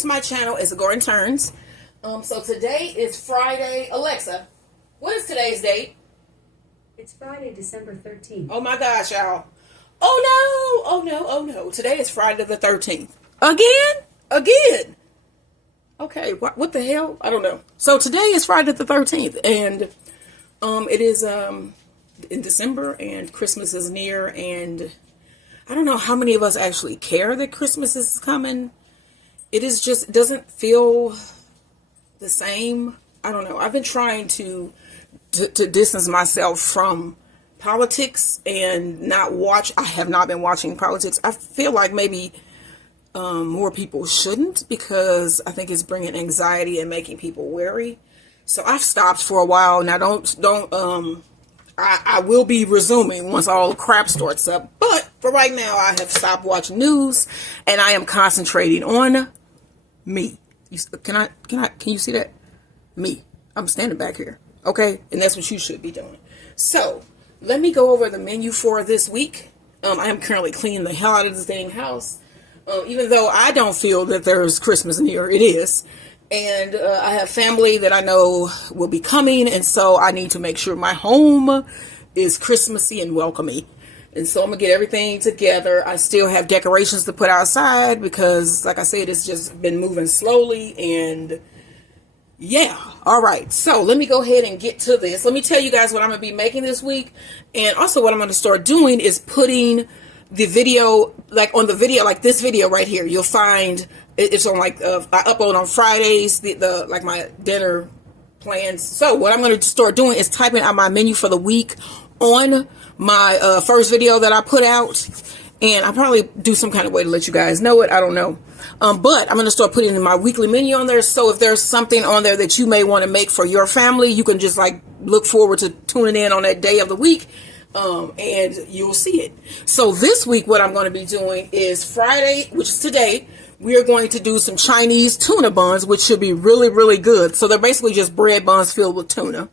to my channel. It's Gordon Turns. So today is Friday. Alexa, what is today's date? It's Friday, December 13th. Oh my gosh, y'all. Oh no, oh no, oh no. Today is Friday the 13th. Again. Okay, what the hell? I don't know. So today is Friday the 13th, and it is in December, and Christmas is near, and I don't know how many of us actually care that Christmas is coming. It doesn't feel the same. I don't know. I've been trying to distance myself from politics and not watch. I have not been watching politics. I feel like maybe more people shouldn't, because I think it's bringing anxiety and making people wary. So I've stopped for a while. Now I will be resuming once all the crap starts up. But for right now, I have stopped watching news and I am concentrating on me. Can you see that? Me. I'm standing back here. Okay? And that's what you should be doing. So let me go over the menu for this week. I am currently cleaning the hell out of this dang house. Even though I don't feel that there's Christmas near, it is. And I have family that I know will be coming, and so I need to make sure my home is Christmassy and welcoming. And so I'm going to get everything together. I still have decorations to put outside because, like I said, it's just been moving slowly. And yeah, all right. So let me go ahead and get to this. Let me tell you guys what I'm going to be making this week. And also what I'm going to start doing is putting the video, like on the video, like this video right here, you'll find it's on I upload on Fridays, like my dinner plans. So what I'm going to start doing is typing out my menu for the week on my first video that I put out, and I'll probably do some kind of way to let you guys know it. I don't know. But I'm going to start putting in my weekly menu on there. So if there's something on there that you may want to make for your family, you can just like look forward to tuning in on that day of the week. And you'll see it. So this week, what I'm going to be doing is Friday, which is today, we are going to do some Chinese tuna buns, which should be really, really good. So they're basically just bread buns filled with tuna.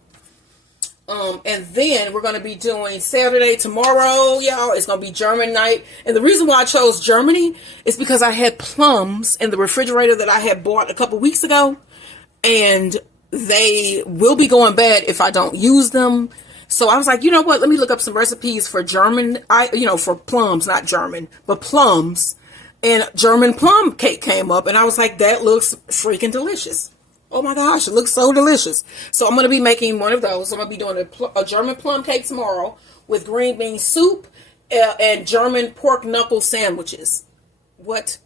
And then we're going to be doing Saturday, tomorrow, y'all, it's going to be German night. And the reason why I chose Germany is because I had plums in the refrigerator that I had bought a couple weeks ago, and they will be going bad if I don't use them. So I was like, you know what? Let me look up some recipes for German, for plums, not German, but plums. And German plum cake came up, and I was like, that looks freaking delicious. Oh my gosh, it looks so delicious. So I'm going to be making one of those. I'm going to be doing a German plum cake tomorrow with green bean soup and German pork knuckle sandwiches. What?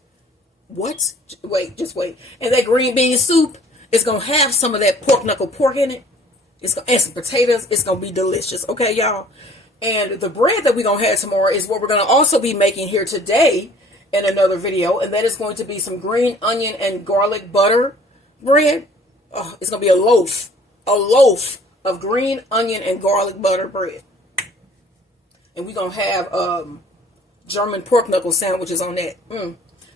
Wait, just wait. And that green bean soup is going to have some of that pork knuckle pork in it. It's going to add some potatoes. It's going to be delicious. Okay, y'all. And the bread that we're going to have tomorrow is what we're going to also be making here today in another video. And that is going to be some green onion and garlic butter bread. Oh, it's going to be a loaf of green onion and garlic butter bread. And we're going to have German pork knuckle sandwiches on that.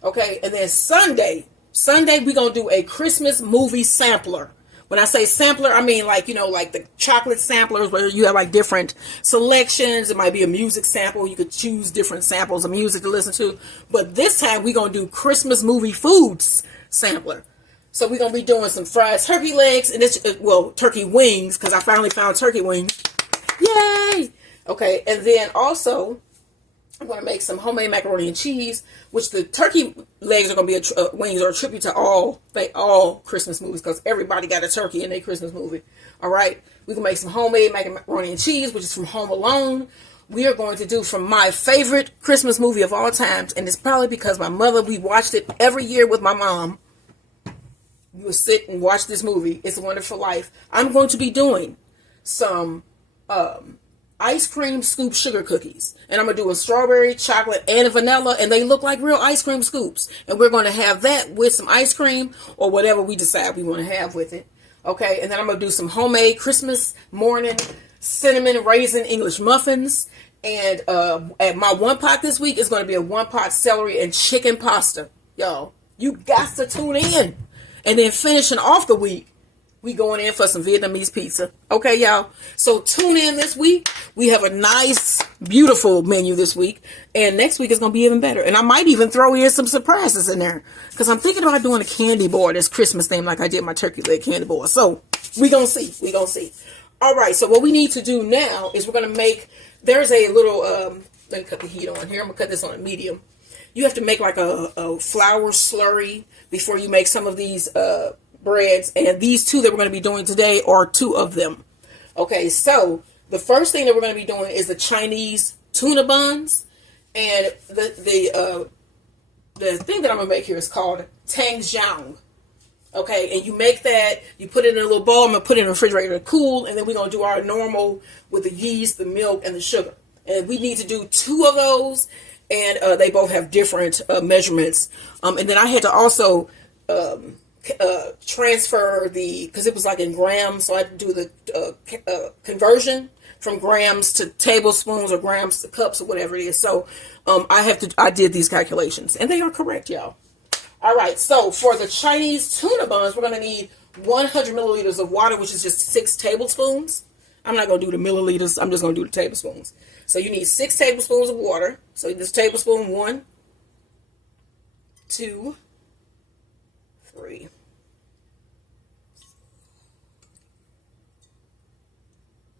Okay, and then Sunday we're going to do a Christmas movie sampler. When I say sampler, I mean like the chocolate samplers where you have like different selections. It might be a music sample. You could choose different samples of music to listen to. But this time we're going to do Christmas movie foods sampler. So we're going to be doing some fried turkey legs and turkey wings, because I finally found turkey wings. Yay! Okay, and then also I'm going to make some homemade macaroni and cheese, which the turkey legs are going to be wings are a tribute to all Christmas movies, because everybody got a turkey in their Christmas movie. All right, we can make some homemade macaroni and cheese, which is from Home Alone. We are going to do from my favorite Christmas movie of all times, and it's probably because my mother, we watched it every year with my mom. We would sit and watch this movie. It's a Wonderful Life. I'm going to be doing some ice cream scoop sugar cookies, and I'm going to do a strawberry, chocolate, and a vanilla, and they look like real ice cream scoops, and we're going to have that with some ice cream or whatever we decide we want to have with it. Okay, and then I'm going to do some homemade Christmas morning cinnamon raisin English muffins, and at my one pot this week is going to be a one pot celery and chicken pasta. Y'all, you got to tune in. And then finishing off the week, we going in for some Vietnamese pizza. Okay, y'all. So tune in this week. We have a nice, beautiful menu this week. And next week is going to be even better. And I might even throw in some surprises in there. Because I'm thinking about doing a candy bar this Christmas theme like I did my turkey leg candy bar. So we going to see. We going to see. All right. So what we need to do now is we're going to make, there's a little, let me cut the heat on here. I'm going to cut this on a medium. You have to make like a flour slurry before you make some of these breads. And these two that we're going to be doing today are two of them. Okay, so the first thing that we're going to be doing is the Chinese tuna buns. And the thing that I'm going to make here is called Tangzhong. Okay, and you make that, you put it in a little bowl. I'm going to put it in the refrigerator to cool. And then we're going to do our normal with the yeast, the milk, and the sugar. And we need to do two of those. And they both have different measurements. And then I had to also transfer because it was like in grams. So I had to do the from grams to tablespoons or grams to cups or whatever it is. So I did these calculations. And they are correct, y'all. All right. So for the Chinese tuna buns, we're going to need 100 milliliters of water, which is just 6 tablespoons. I'm not going to do the milliliters. I'm just going to do the tablespoons. So you need 6 tablespoons of water. So this tablespoon 1, 2, 3.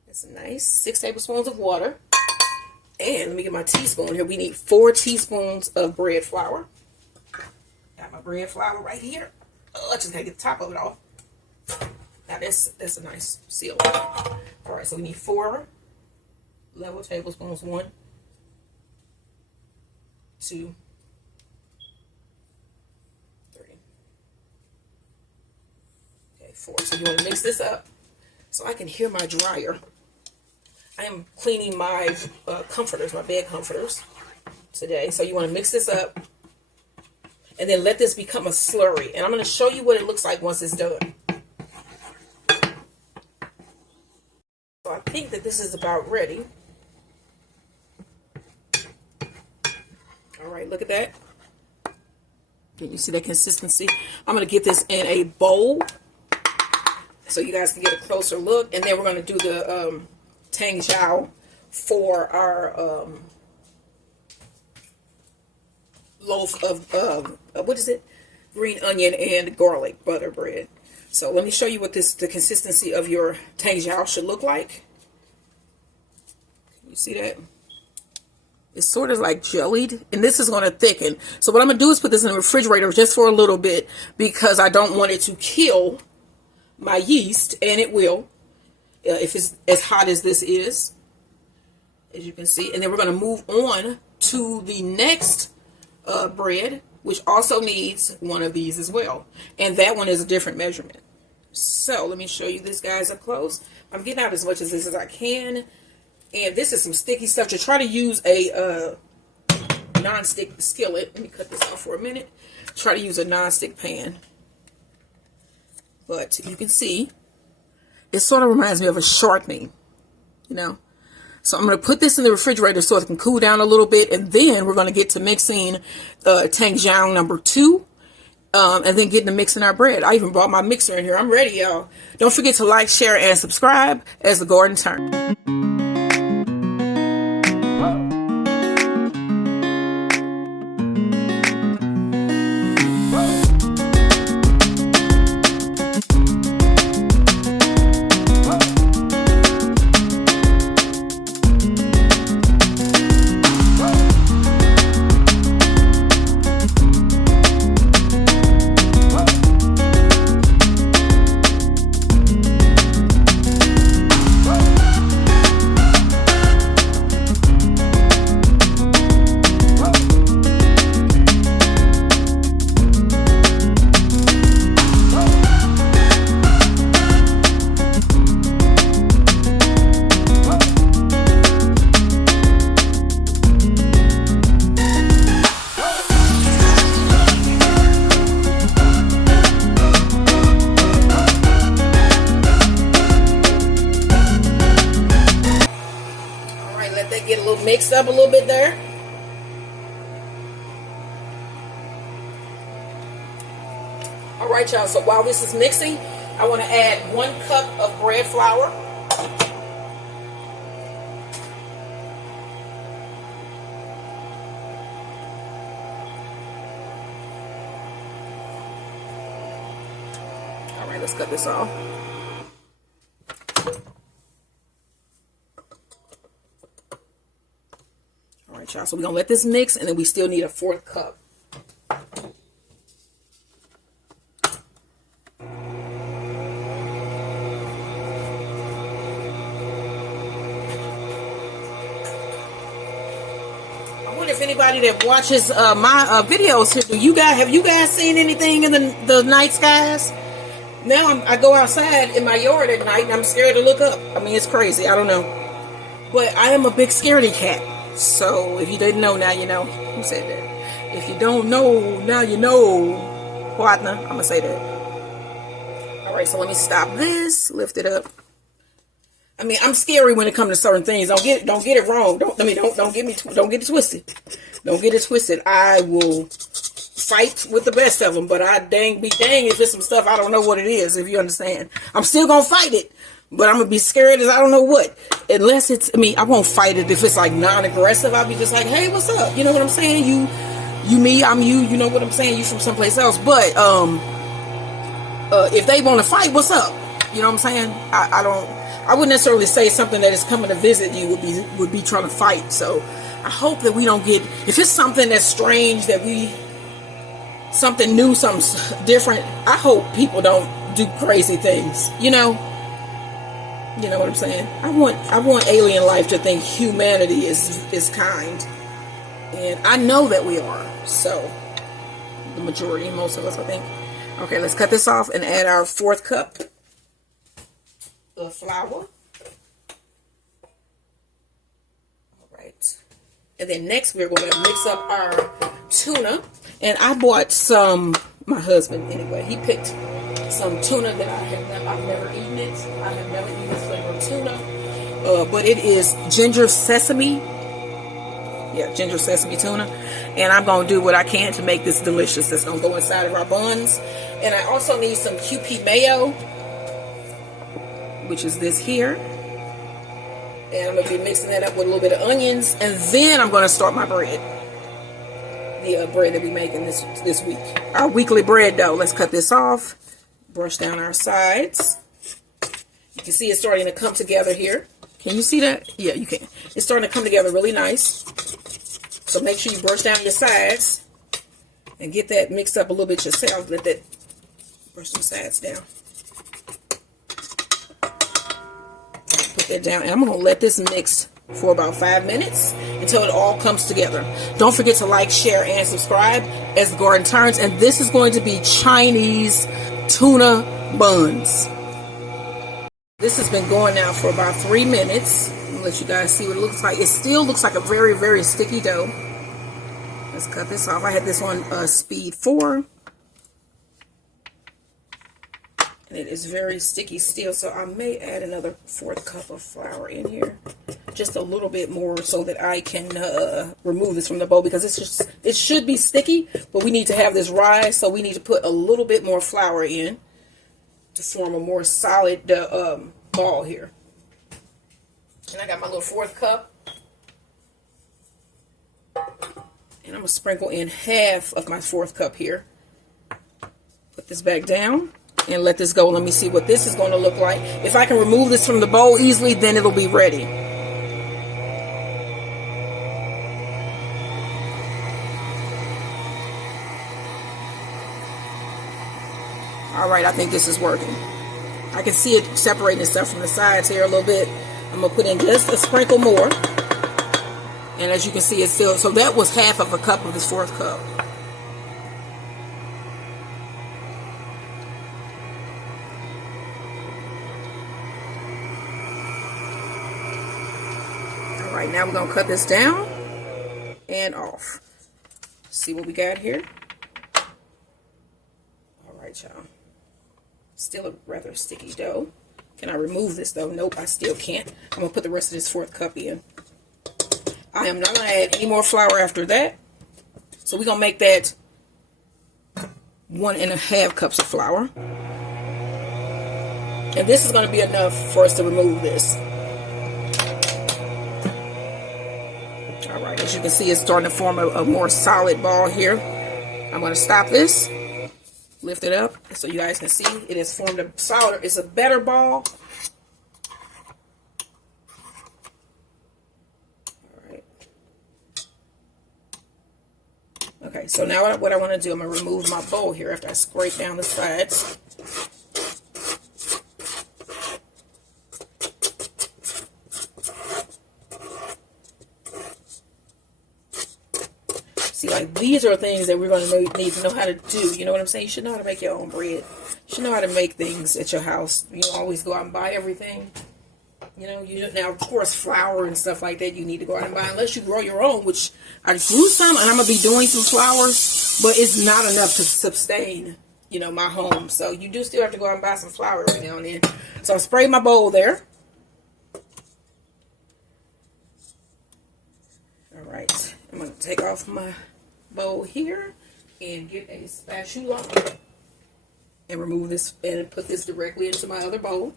That's nice. 6 tablespoons of water. And let me get my teaspoon here. We need 4 teaspoons of bread flour. Got my bread flour right here. Oh, I just gotta get the top of it off. Now that's a nice seal. All right, so we need 4 level tablespoons. 1, 2, 3. Okay, 4. So you want to mix this up so I can hear my dryer. I am cleaning my comforters, my bed comforters today. So you want to mix this up and then let this become a slurry. And I'm going to show you what it looks like once it's done. So I think that this is about ready. All right, look at that. Can you see that consistency? I'm going to get this in a bowl so you guys can get a closer look. And then we're going to do the Tangzhong for our loaf of, what is it? Green onion and garlic butter bread. So let me show you what the consistency of your Tangzhong should look like. Can you see that? It's sort of like jellied, and this is going to thicken. So what I'm going to do is put this in the refrigerator just for a little bit because I don't want it to kill my yeast, and it will if it's as hot as this is, as you can see. And then we're going to move on to the next bread, which also needs one of these as well. And that one is a different measurement. So let me show you this, guys, up close. I'm getting out as much of this as I can. And this is some sticky stuff. To try to use a non-stick skillet. Let me cut this off for a minute. Try to use a non-stick pan. But you can see, it sort of reminds me of a shortening, you know. So I'm going to put this in the refrigerator so it can cool down a little bit. And then we're going to get to mixing Tangzhong number 2. And then getting to mixing our bread. I even brought my mixer in here. I'm ready, y'all. Don't forget to like, share, and subscribe as the garden turns. Mixed up a little bit there. All right, y'all. So while this is mixing, I want to add 1 cup of bread flour. All right, let's cut this off. All right, y'all. So we're going to let this mix, and then we still need a 4th cup. If anybody that watches my videos here, have you guys seen anything in the night skies? Now I go outside in my yard at night and I'm scared to look up. I mean, it's crazy. I don't know, but I am a big scaredy cat. So if you didn't know, now you know. Who said that? If you don't know, now you know. Partner, I'm gonna say that. All right, so let me stop this. Lift it up. I mean, I'm scary when it comes to certain things. Don't get it wrong. Don't get it twisted. Don't get it twisted. I will fight with the best of them, but be dang if it's some stuff I don't know what it is. If you understand, I'm still gonna fight it, but I'm gonna be scared as I don't know what. Unless it's, I mean, I won't fight it if it's like non-aggressive. I'll be just like, hey, what's up? You know what I'm saying? You me, I'm you. You know what I'm saying? You from someplace else. But if they want to fight, what's up? You know what I'm saying? I wouldn't necessarily say something that is coming to visit you would be trying to fight. So I hope that we don't get, if it's something that's strange, something new, something different, I hope people don't do crazy things. You know what I'm saying? I want alien life to think humanity is kind, and I know that we are. So the majority, most of us, I think. Okay, let's cut this off and add our 4th cup of flour. All right, and then next we're going to mix up our tuna. And I bought some, my husband anyway, he picked some tuna that I've never eaten it. I have never eaten this flavor of tuna, but it is ginger sesame. Yeah, ginger sesame tuna. And I'm going to do what I can to make this delicious. It's going to go inside of our buns. And I also need some Kewpie mayo, which is this here. And I'm going to be mixing that up with a little bit of onions. And then I'm going to start my bread. The bread that we're making this week. Our weekly bread dough. Let's cut this off. Brush down our sides. You can see it's starting to come together here. Can you see that? Yeah, you can. It's starting to come together really nice. So make sure you brush down your sides and get that mixed up a little bit yourself. Let that, brush some sides down. Put that down. And I'm going to let this mix for about 5 minutes until it all comes together. Don't forget to like, share, and subscribe as the garden turns. And this is going to be Chinese tuna buns. This has been going now for about 3 minutes. I'll let you guys see what it looks like. It still looks like a very, very sticky dough. Let's cut this off. I had this on speed 4. And it is very sticky still, so I may add another 4th cup of flour in here. Just a little bit more so that I can remove this from the bowl, because it should be sticky, but we need to have this rise, so we need to put a little bit more flour in to form a more solid ball here. And I got my little 4th cup. And I'm going to sprinkle in half of my 4th cup here. Put this back down and let this go. Let me see what this is going to look like. If I can remove this from the bowl easily, then it'll be ready. All right, I think this is working. I can see it separating itself from the sides here a little bit. I'm going to put in just a sprinkle more. And as you can see, it's still, so that was half of a cup of this 4th cup. All right, now we're going to cut this down and off. See what we got here? All right, y'all. Still a rather sticky dough. Can I remove this though? Nope, I still can't. I'm going to put the rest of this 4th cup in. I am not going to add any more flour after that. So we're going to make that 1.5 cups of flour. And this is going to be enough for us to remove this. Alright, as you can see, it's starting to form a more solid ball here. I'm going to stop this, lift it up, so you guys can see it has formed a solid, it's a better ball. Alright. Okay, so now what I want to do, I'm going to remove my bowl here after I scrape down the sides. See, like, these are things that we're going to need to know how to do. You know what I'm saying? You should know how to make your own bread. You should know how to make things at your house. You don't always go out and buy everything. You know, now, of course, flour and stuff like that, you need to go out and buy. Unless you grow your own, which I grew some, and I'm going to be doing some flours. But it's not enough to sustain, you know, my home. So you do still have to go out and buy some flour every now and then. So I sprayed my bowl there. Alright, I'm going to take off my bowl here and get a spatula and remove this and put this directly into my other bowl.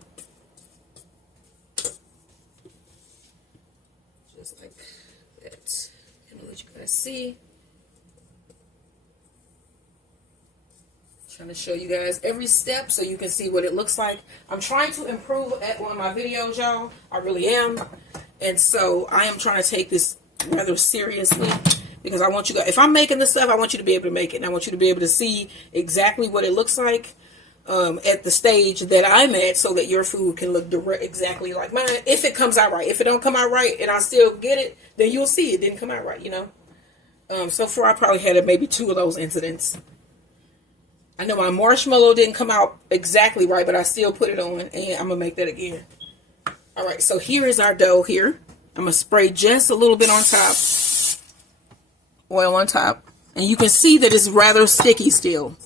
Just like that. And I'll let you guys see. Trying to show you guys every step so you can see what it looks like. I'm trying to improve at one of my videos, y'all. I really am. And so I am trying to take this rather seriously, because I want you guys, if I'm making this stuff, I want you to be able to make it, and I want you to be able to see exactly what it looks like at the stage that I'm at, so that your food can look exactly like mine, if it comes out right. If it don't come out right and I still get it, then you'll see it didn't come out right, you know. So far I probably had maybe 2 of those incidents. I know my marshmallow didn't come out exactly right, but I still put it on, and I'm gonna make that again. Alright, so here is our dough here. I'm going to spray just a little bit on top, oil on top, and you can see that it's rather sticky still.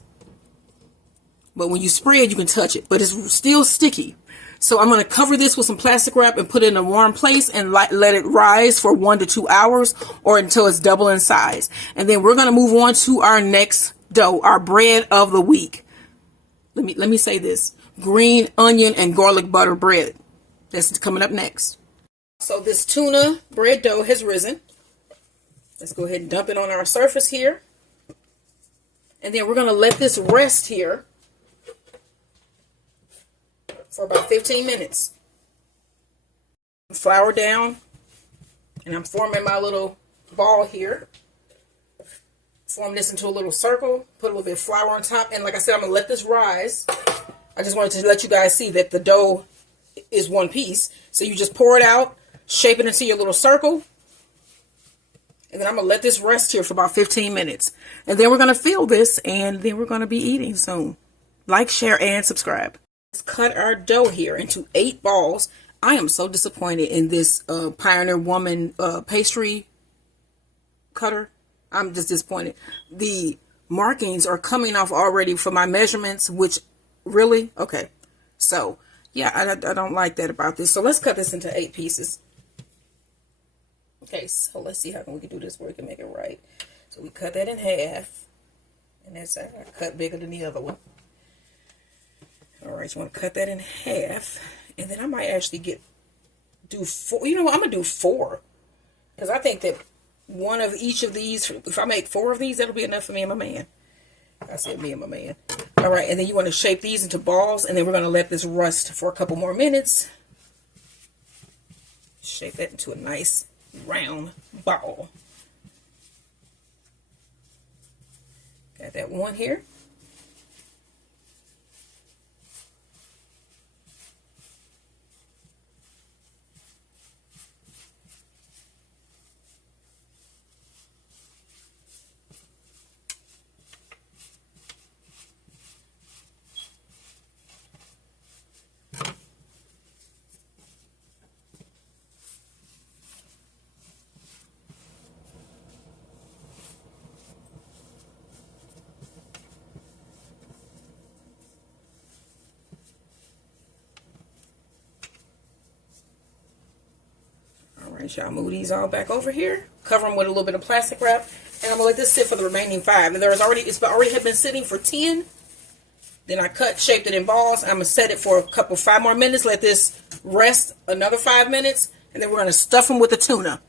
But when you spray it, you can touch it, but it's still sticky. So I'm going to cover this with some plastic wrap and put it in a warm place and let it rise for 1 to 2 hours, or until it's double in size. And then we're going to move on to our next dough, our bread of the week. Let me say this: green onion and garlic butter bread. That's coming up next. So this tuna bread dough has risen. Let's go ahead and dump it on our surface here. And then we're going to let this rest here for about 15 minutes. Flour down. And I'm forming my little ball here. Form this into a little circle. Put a little bit of flour on top. And like I said, I'm going to let this rise. I just wanted to let you guys see that the dough is one piece. So you just pour it out. Shape it into your little circle. And then I'm going to let this rest here for about 15 minutes. And then we're going to fill this, and then we're going to be eating soon. Like, share, and subscribe. Let's cut our dough here into 8 balls. I am so disappointed in this Pioneer Woman pastry cutter. I'm just disappointed. The markings are coming off already for my measurements, which really? Okay. So, yeah, I don't like that about this. So let's cut this into 8 pieces. Okay, so let's see how we can do this where we can make it right. So we cut that in half. And that's a cut bigger than the other one. Alright, you want to cut that in half. And then I might actually do 4. You know what? I'm going to do 4. Because I think that one of each of these, if I make 4 of these, that'll be enough for me and my man. I said me and my man. Alright, and then you want to shape these into balls. And then we're going to let this rust for a couple more minutes. Shape that into a nice round ball. Got that one here. Alright, y'all, move these all back over here. Cover them with a little bit of plastic wrap. And I'm going to let this sit for the remaining 5. And it's already had been sitting for 10. Then I shaped it in balls. I'm going to set it for 5 more minutes. Let this rest another 5 minutes. And then we're going to stuff them with the tuna.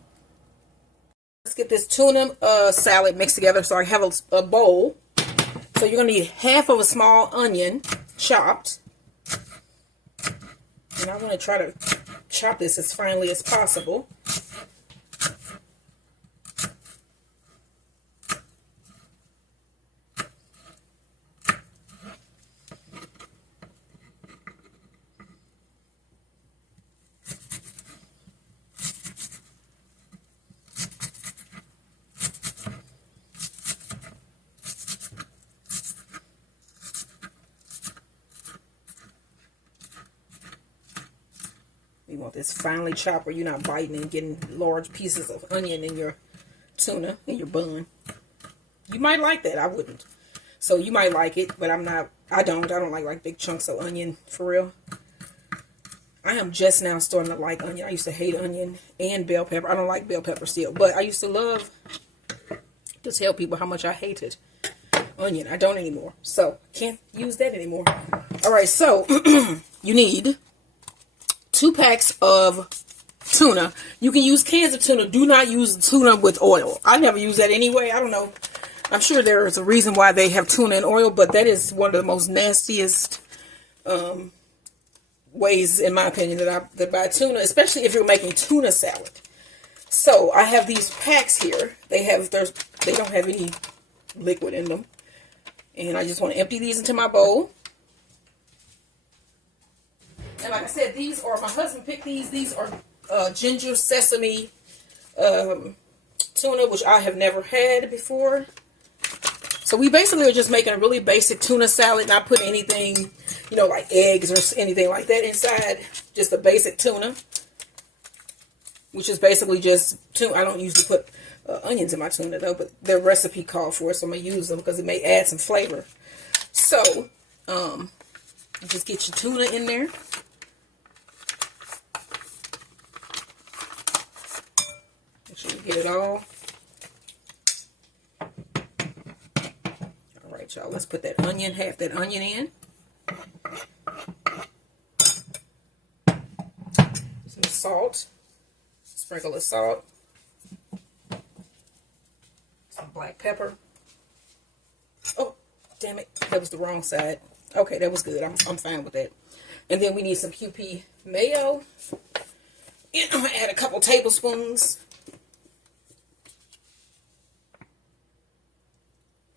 Let's get this tuna salad mixed together. So I have a bowl. So you're going to need half of a small onion chopped. And I'm going to try to chop this as finely as possible. You want this finely chopped where you're not biting and getting large pieces of onion in your tuna, in your bun. You might like that. I wouldn't. So you might like it, but I'm not. I don't like big chunks of onion, for real. I am just now starting to like onion. I used to hate onion and bell pepper. I don't like bell pepper still, but I used to love to tell people how much I hated onion. I don't anymore. So can't use that anymore. All right, so you need 2 packs of tuna. You can use cans of tuna. Do not use tuna with oil. I never use that anyway. I don't know. I'm sure there is a reason why they have tuna in oil, but that is one of the most nastiest ways, in my opinion, that buy tuna, especially if you're making tuna salad. So I have these packs here. They don't have any liquid in them, and I just want to empty these into my bowl. And like I said, these are, my husband picked these. These are ginger sesame tuna, which I have never had before. So we basically are just making a really basic tuna salad, not putting anything, you know, like eggs or anything like that inside. Just a basic tuna, which is basically just tuna. I don't usually put onions in my tuna though, but their recipe called for it, so I'm going to use them because it may add some flavor. So, just get your tuna in there. Make sure you get it all. All right, y'all. Let's put that onion, half that onion in. Some salt. Sprinkle of salt. Some black pepper. Oh, damn it. That was the wrong side. Okay, that was good. I'm fine with that. And then we need some Kewpie mayo. And I'm going to add a couple tablespoons.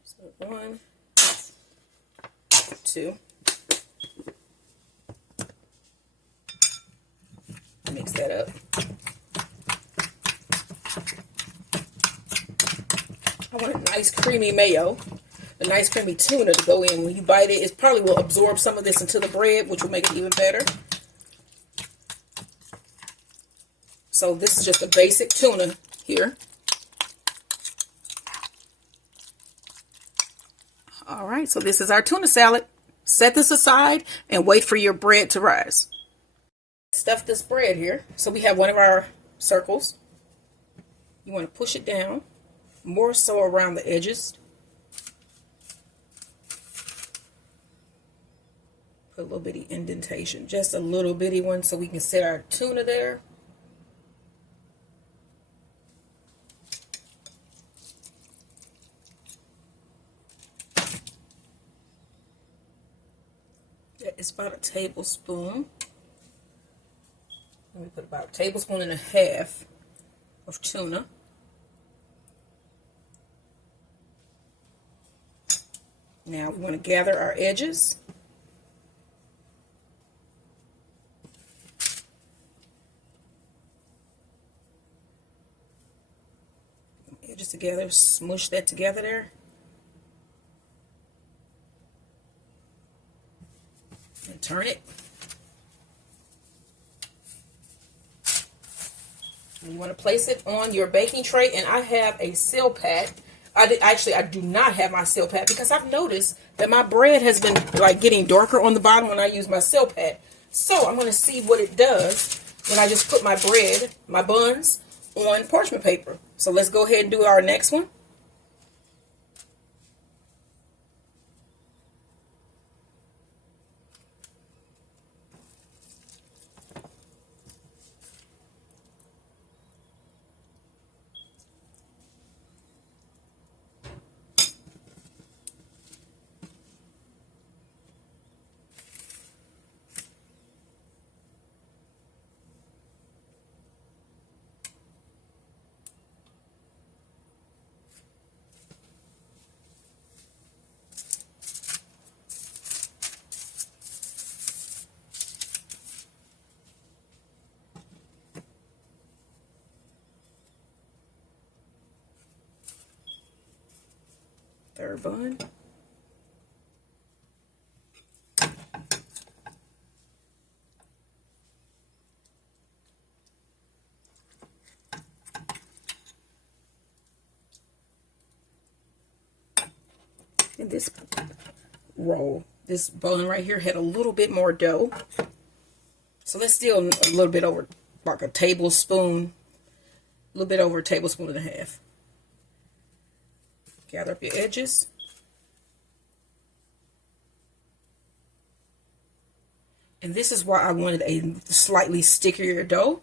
So 1, 2. Mix that up. I want a nice creamy mayo. A nice creamy tuna to go in. When you bite it, it probably will absorb some of this into the bread, which will make it even better. So this is just a basic tuna here. All right, so this is our tuna salad. Set this aside and wait for your bread to rise. Stuff this bread here. So we have one of our circles. You want to push it down, more so around the edges. Put a little bitty indentation, just a little bitty one, so we can set our tuna there. That is about a tablespoon. Let me put about a tablespoon and a half of tuna. Now we want to gather our edges. Edges together, smush that together there. And turn it. And you want to place it on your baking tray, and I have a seal pad. I do not have my seal pad because I've noticed that my bread has been like getting darker on the bottom when I use my seal pad. So I'm going to see what it does when I just put my bread, my buns, on parchment paper. So let's go ahead and do our next one. Third bun. And this roll, this bun right here had a little bit more dough. So that's still a little bit over, like a tablespoon, a little bit over a tablespoon and a half. Gather up your edges. And this is why I wanted a slightly stickier dough,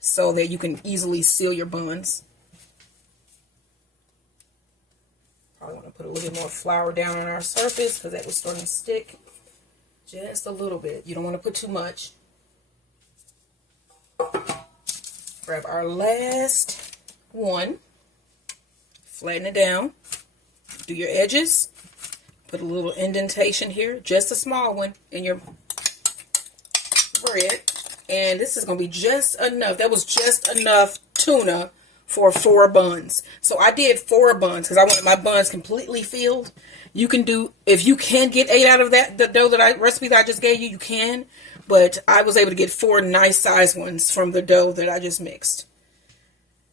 so that you can easily seal your buns. Probably want to put a little bit more flour down on our surface because that was starting to stick just a little bit. You don't want to put too much. Grab our last one, flatten it down, do your edges, put a little indentation here, just a small one in your bread, and this is going to be just enough. That was just enough tuna for 4 buns. So I did 4 buns because I wanted my buns completely filled. You can do, if you can get 8 out of that, the dough that recipe that I just gave you, you can. But I was able to get 4 nice size ones from the dough that I just mixed.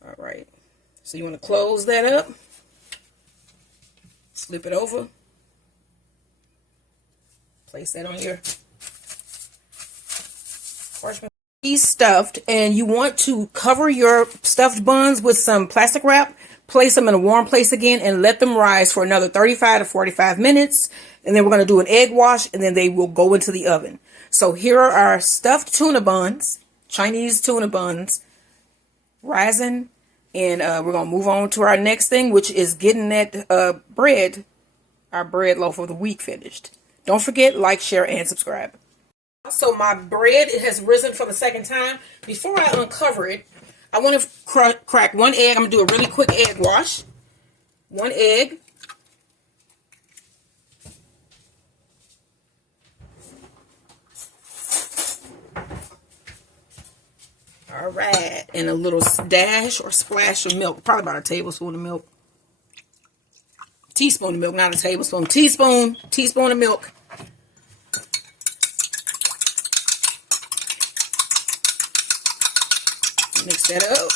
All right. So you want to close that up. Flip it over. Place that on your parchment. Stuffed, and you want to cover your stuffed buns with some plastic wrap. Place them in a warm place again and let them rise for another 35 to 45 minutes. And then we're going to do an egg wash, and then they will go into the oven. So here are our stuffed tuna buns, Chinese tuna buns, rising. And we're going to move on to our next thing, which is getting that bread, our bread loaf of the week finished. Don't forget, like, share, and subscribe. So my bread, it has risen for the second time. Before I uncover it, I want to crack 1 egg. I'm going to do a really quick egg wash. 1 egg. All right. And a little dash or splash of milk. Probably about a tablespoon of milk. Teaspoon of milk, not a tablespoon. Teaspoon of milk. Mix that up.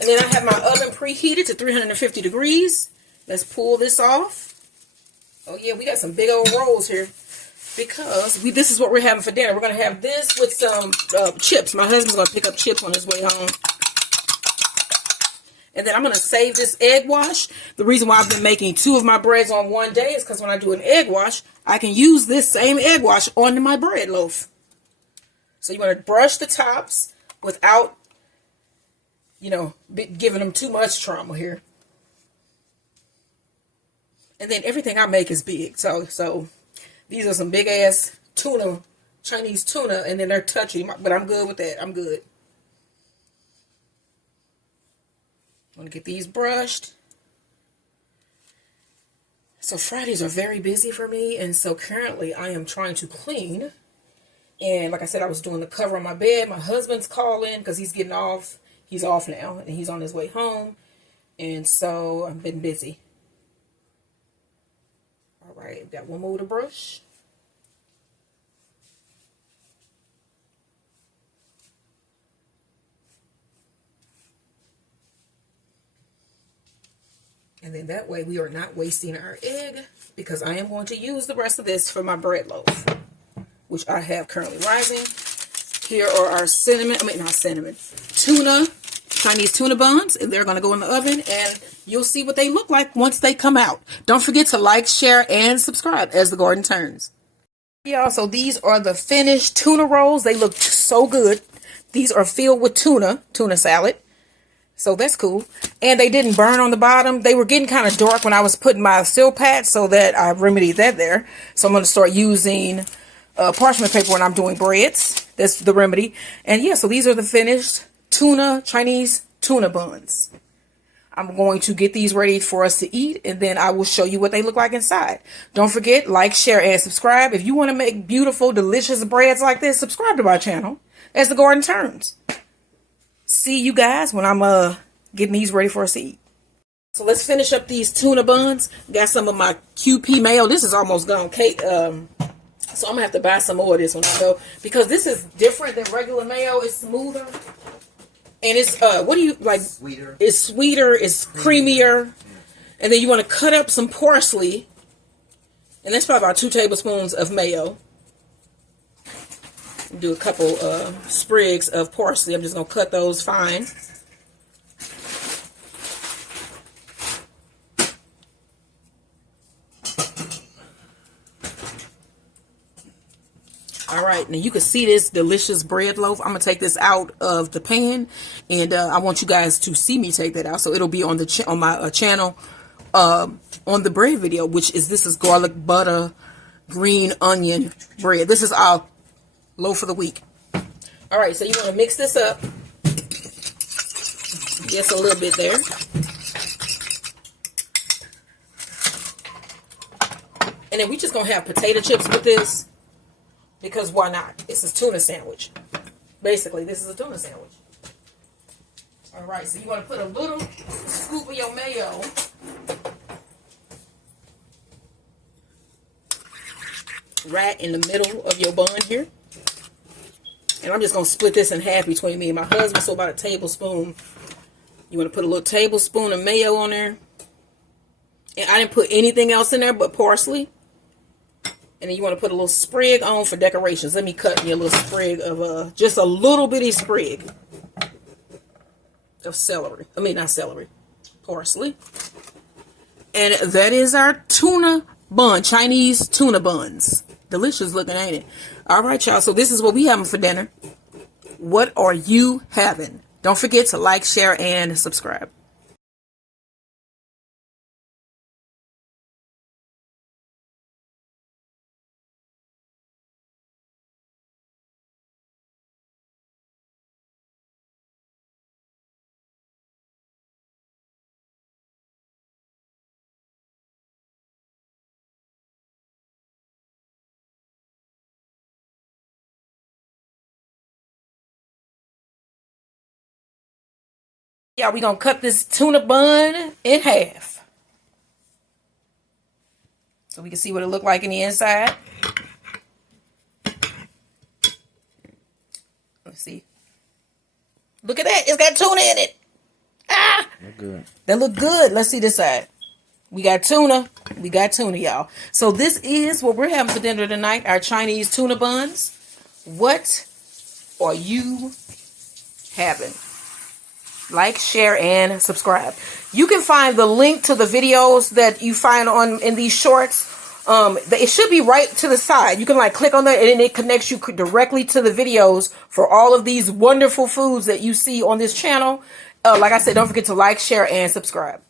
And then I have my oven preheated to 350 degrees. Let's pull this off. Oh yeah, we got some big old rolls here because this is what we're having for dinner. We're going to have this with some chips. My husband's going to pick up chips on his way home. And then I'm going to save this egg wash. The reason why I've been making 2 of my breads on one day is because when I do an egg wash, I can use this same egg wash onto my bread loaf. So you want to brush the tops without, you know, giving them too much trauma here. And then everything I make is big. So these are some big ass tuna, Chinese tuna, and then they're touchy. But I'm good with that. I'm good. I'm going to get these brushed. So Fridays are very busy for me. And so currently I am trying to clean. And like I said, I was doing the cover on my bed. My husband's calling because he's getting off. He's off now, and he's on his way home. And so I've been busy. All right, got one more to brush. And then that way we are not wasting our egg, because I am going to use the rest of this for my bread loaf, which I have currently rising. Here are our tuna, Chinese tuna buns, and they're going to go in the oven, and you'll see what they look like once they come out. Don't forget to like, share, and subscribe as the garden turns. Y'all, so these are the finished tuna rolls. They look so good. These are filled with tuna salad. So that's cool. And they didn't burn on the bottom. They were getting kind of dark when I was putting my Silpat, so that I remedied that there. So I'm going to start using parchment paper when I'm doing breads. That's the remedy. And yeah, so these are the finished Chinese tuna buns. I'm going to get these ready for us to eat, and then I will show you what they look like inside. Don't forget, like, share, and subscribe. If you want to make beautiful, delicious breads like this, subscribe to my channel as the garden turns. See you guys when I'm getting these ready for us to eat. So let's finish up these tuna buns. Got some of my Kewpie mayo. This is almost gone, Kate. So I'm gonna have to buy some more of this when I go, because this is different than regular mayo. It's smoother, and it's what do you like? Sweeter. It's sweeter. It's creamier, and then you want to cut up some parsley, and that's probably about 2 tablespoons of mayo. Do a couple sprigs of parsley. I'm just gonna cut those fine. All right, now you can see this delicious bread loaf. I'm gonna take this out of the pan, and I want you guys to see me take that out. So it'll be on the on my channel on the bread video, which is this is garlic butter green onion bread. This is our loaf of the week. All right, so you want to mix this up just a little bit there. And then we just gonna have potato chips with this. Because why not? It's a tuna sandwich. Basically, this is a tuna sandwich. All right, so you want to put a little scoop of your mayo right in the middle of your bun here. And I'm just going to split this in half between me and my husband. So about a tablespoon. You want to put a little tablespoon of mayo on there. And I didn't put anything else in there but parsley. And then you want to put a little sprig on for decorations. Let me cut me a little sprig of, just a little bitty sprig of celery. I mean, not celery, parsley. And that is our tuna bun, Chinese tuna buns. Delicious looking, ain't it? All right, y'all. So this is what we having for dinner. What are you having? Don't forget to like, share, and subscribe. Yeah, we're going to cut this tuna bun in half. So we can see what it look like in the inside. Let's see. Look at that. It's got tuna in it. Ah! Look good. That look good. Let's see this side. We got tuna. We got tuna, y'all. So this is what we're having for dinner tonight. Our Chinese tuna buns. What are you having? Like, share, and subscribe. You can find the link to the videos that you find in these shorts. It should be right to the side. You can like click on that and then it connects you directly to the videos for all of these wonderful foods that you see on this channel. Like I said, don't forget to like, share, and subscribe.